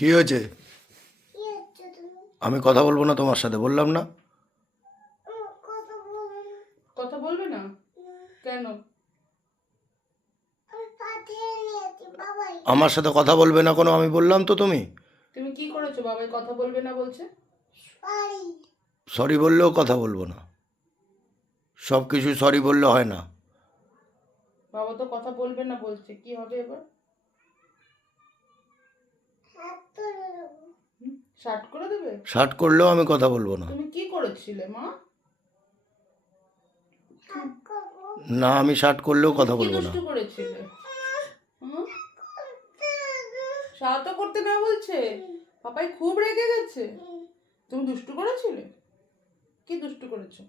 কি হয়েছে? আমি কথা বলবো না তোমার সাথে, বললাম না? কথা বলবে না কেন? আমার সাথে কথা বলবে না কোনো, আমি বললাম তো তুমি। তুমি কি করেছো? বাবাই কথা বলবে না বলছে। সরি বললেও কথা বলবো না, সব কিছু সরি বললে হয় না। বাবা তো কথা বলবে না বলছে, কি হবে এবার? শার্ট করে দেবে? শার্ট করলেও আমি কথা বলবো না। তুমি কি করেছিলে মা? না, আমি শার্ট করলেও কথা কি বলবো না। দুষ্টু করেছিলে? হুম? শার্ট তো করতে না বলছে। পাপাই খুব রেগে গেছে। তুমি দুষ্টু করেছিলে? কি দুষ্টু করেছো?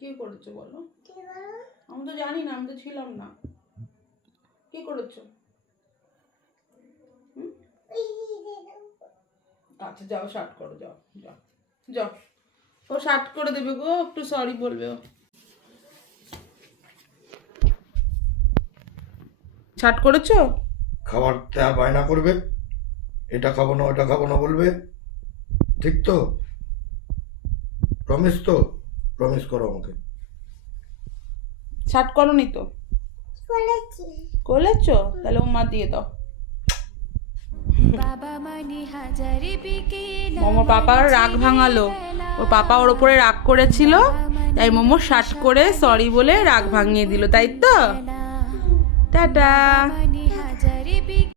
কি করেছো বলো? আমি তো জানি না, আমি তো ছিলাম না। কি করেছো? হুম? আচ্ছা যাও, শার্ট করো, যাও যাও যাও। ও শার্ট করে দেবে গো, একটু সরি বলবে ও। শার্ট করেছো? খাবার দেওয়া বায়না করবে, এটা খাবো না ওটা খাবো না বলবে, ঠিক তো? প্রমিস তো? প্রমিস করো আমাকে। শার্ট করোনি তো? করেছো? তাহলে ও মা দিয়ে দাও। মোমোর পাপা রাগ ভাঙালো। ওর পাপা ওর ওপরে রাগ করেছিল, তাই মোমো শার্ট করে সরি বলে রাগ ভাঙিয়ে দিল, তাই তো? টাটা।